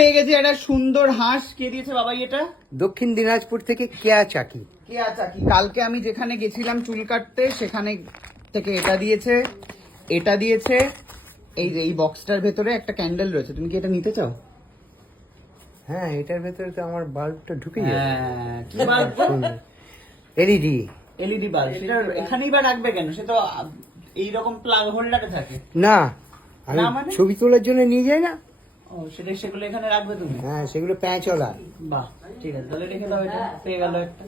পেয়ে গেছি একটা সুন্দর হাঁস। কে দিয়েছে বাবাই এটা? দক্ষিণ দিনাজপুর থেকে কেয়া চাকি। কেয়া চাকি। কালকে আমি যেখানে গেছিলাম চুল কাটতে সেখানে থেকে এটা দিয়েছে, এটা দিয়েছে। এই যে এই বক্সটার ভেতরে একটা ক্যান্ডেল রয়েছে, তুমি কি এটা নিতে চাও? হ্যাঁ, এটার ভেতরে তো আমার বাল্বটা ঢুকে যাবে। হ্যাঁ, কি বাল্ব? এলইডি। LED bulb. সেটা এখানেই বা রাখবে কেন? সে তো এইরকম প্লাগ হোল্ডারে থাকে। না, আমি না মানে? ছবি তোলার জন্য নিয়ে যাই না। ও, সেগুলো এখানে রাখবে তুমি? হ্যাঁ, সেগুলো প্যাঁচওয়ালা। বাহ, ঠিক আছে, তাহলে রেখে দাও। এটা পেয়ে গেল একটা।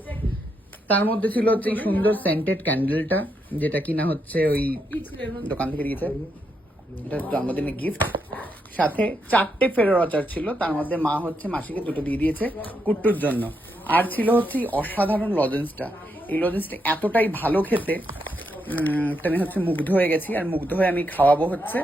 তার মধ্যে ছিল হচ্ছে এই সুন্দর সেন্টেড ক্যান্ডেলটা, যেটা কিনা হচ্ছে ওই দোকান থেকে দিয়েছে। এটা জন্মদিনের গিফট। সাথে 4টে ফেরোর আচার ছিল, তার মধ্যে মা হচ্ছে মাসিকে 2টো দিয়ে দিয়েছে কুট্টুর জন্য। আর ছিল হচ্ছে এই অসাধারণ লজেন্সটা। এই লজেন্সটা এতটাই ভালো খেতে, আমি হচ্ছে মুগ্ধ হয়ে গেছি। আর মুগ্ধ হয়ে আমি খাওয়াবো হচ্ছে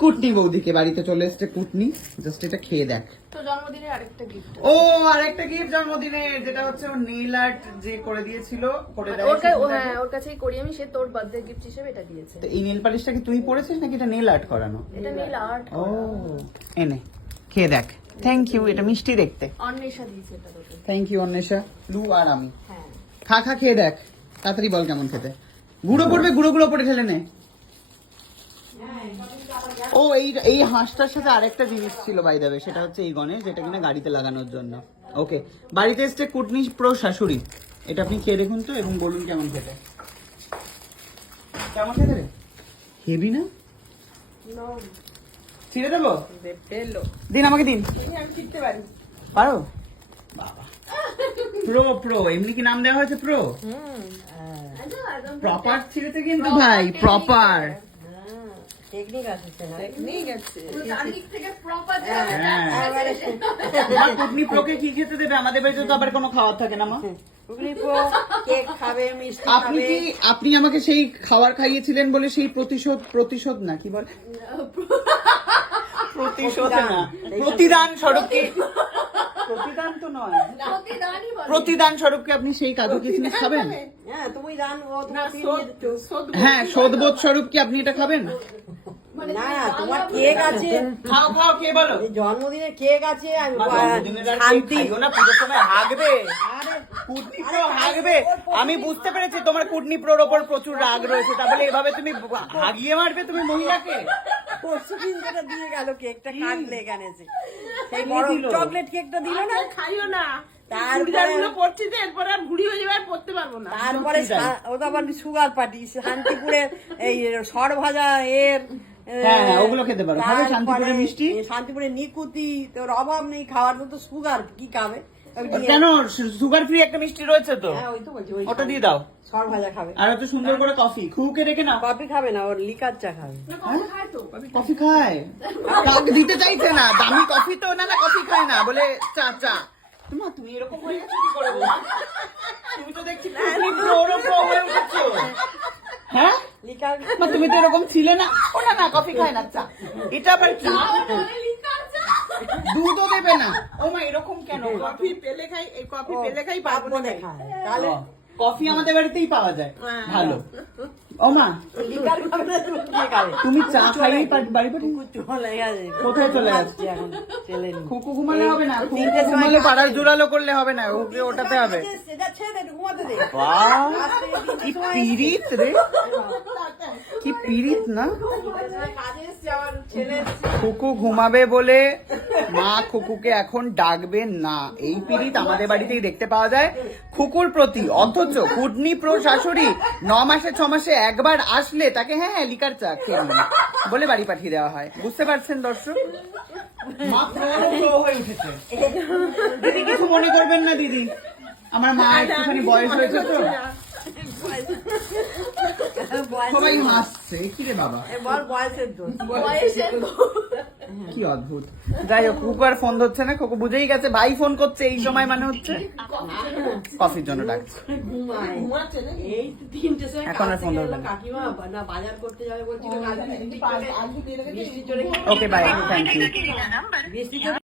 কুটনি বৌদিকে। বাড়িতে চলে এসছে কুটনি, জাস্ট এটা খেয়ে দেখ। তো জন্মদিনের আরেকটা গিফট। ও, আরেকটা গিফট জন্মদিনের, যেটা হচ্ছে ওর নেইল আর্ট যে করে দিয়েছিল, করে দেয়। হ্যাঁ, ওর কাছেই করি আমি, সে তোর বার্থডে গিফট হিসেবে এটা দিয়েছে। তো এই নেল পালিশটা কি তুই পরেছিস নাকি এটা নেল আর্ট করানো? এটা নীল আর্ট। ও, এনে খেয়ে দেখ। থ্যাংক ইউ, এটা মিষ্টি দেখতে। অন্বেষা দিয়েছে এটা তোকে। Thank you Anwesha. লু আর আমি। হ্যাঁ, খা খেয়ে দেখ, তাড়াতাড়ি বল কেমন খেতে। গুঁড়ো পড়বে, গুঁড়ো পড়ে ঠেলে নে। ও, এই হাঁসটার সাথে আরেকটা জিনিস ছিল বাই দ্য ওয়ে, সেটা হচ্ছে এই গণেশ, যেটা কিনা গাড়িতে লাগানোর জন্য। ওকে, বাড়িতে এসছে কুটনি প্রো শাশুড়ি। এটা আপনি খেয়ে দেখুন তো এবং বলুন কেমন খেতে। কেমন খেতে রে? হেভি না? ছিঁড়ে দেবো? দিন, আমাকে দিন। আমি শিখতে পারি। পারো? বাবা, প্রো এমনি কি নাম দেওয়া হয়েছে প্রো? প্রপার ছিঁড়েছে কিন্তু ভাই, প্রপার। টেকনিক আছে। কুটনি প্রোকে কি খেতে দেবে? আমাদের বাড়িতে তো আবার কোনো খাওয়ার থাকে না মা। আপনি আমাকে সেই খাবার খাইয়েছিলেন বলে সেই প্রতিশোধ না, কি বলে, প্রতিশোধ না, প্রতিদান স্বরূপ কি? প্রতিদান তো নয়, প্রতিদান স্বরূপ কি আপনি সেই কাজু কিশমিশ খাবেন? হ্যাঁ, শোধবোধ স্বরূপ কি আপনি এটা খাবেন? না, তোমার কেক আছে। খাও কে বলো? জন্মদিনের কেক আছে। আমি বুঝতে পেরেছি তোমার কুটনি প্রোর ওপর প্রচুর রাগ রয়েছে, তাহলে এভাবে তুমি হাগিয়ে মারবে তুমি মহিলাকে? পরশুদিন যেটা দিয়ে গেল কেকটা কাটলে এখানে এসে, সেই বড় চকলেট কেকটা দিল না, খাইও না। তারপরে পড়ছি তো, এরপরে আর বুড়ি হয়ে যাবে, আর পড়তে পারবো না। তারপরে ওটা আবার সুগার পার্টি শান্তিপুরে এই সর ভাজা এর। হ্যাঁ, ওগুলো খেতে পারো। খাবে শান্তিপুরে মিষ্টি? শান্তিপুরে নিকুতি, তোর অভাব নেই খাওয়ার, তো সুগার কি খাবে? কেন, সুগার ফ্রি একটা মিষ্টি রয়েছে তো, হ্যাঁ, ওই তো বলছি, ওটা দিয়ে দাও। সর ভাজা খাবে। আর এত সুন্দর করে কফি খুকে রেখে নাও। কফি খাবে না, ওর লিকার চা খাবে। কফি খায়, কাউকে দিতে চাইছে না। দামি কফি তো না, কফি খায় না বলে চা। তুমি এরকম হয়ে গেছো কি করে? তুমি তো দেখছি কুটনি প্রোর ওপর হয়ে উঠেছো। হ্যাঁ, লিকার তুমি তো এরকম ছিলে না। ও না, কফি খায় না, চা। এটা আবার কি? দুধও দেবে না? ও মা, এরকম কেন? কফি পেলে খাই, পারবো না খাই। তাহলে কফি আমাদের বাড়িতেই পাওয়া যায়, ভালো। ও মা, লিকার খাবে না, তুমি খাবে। তুমি চা খাইয়ে বাড়ি পাঠি? চলে গেছে। কোথায় চলে যাচ্ছে? এখন ছেলে নেই। খুকু ঘুমালে হবে না, খুকু তিনটের সময় ঘুমালে পাড়ার জোরালো করলে হবে না, ওকে ওটাতে হবে। সেটা ছেড়ে দে, ঘুমাতে দে। বাহ, কি পিরিত রে, কি পিরিত না। কাজে এসছে আমার ছেলে। খুকু ঘুমাবে বলে মা খুকুকে এখন ডাকবে না। এই পিরিত আমাদের বাড়িতেই দেখতে পাওয়া যায় খুকুর প্রতি। অথচ কুটনি প্রো শাশুড়ি 9 মাসে 6 মাসে একবার আসলে তাকে হ্যাঁ লিকার চা খেয়ে নিন বলে বাড়ি পাঠিয়ে দেওয়া হয়। বুঝতে পারছেন দর্শক? মা প্রো হয়ে উঠেছে। দিদি কিছু মনে করবেন না দিদি, আমার মা একটুখানি বয়স হয়েছে তো, সবাই হাসছে। কি রে বাবা, বল বয়সের দোষ। কি অদ্ভুত। যাই হোক, কুকু আর ফোন ধরছে না। কুকু বুঝেই গেছে ভাই ফোন করছে এই সময়, মানে হচ্ছে কফির জন্য ডাকছে। এই তো 3টের সময় এখন আর ফোন ধরবে না। কাকিমা না বাজার করতে যাবে বলছিল, বৃষ্টির জন্য। Okay bye, thank you. বৃষ্টির জন্য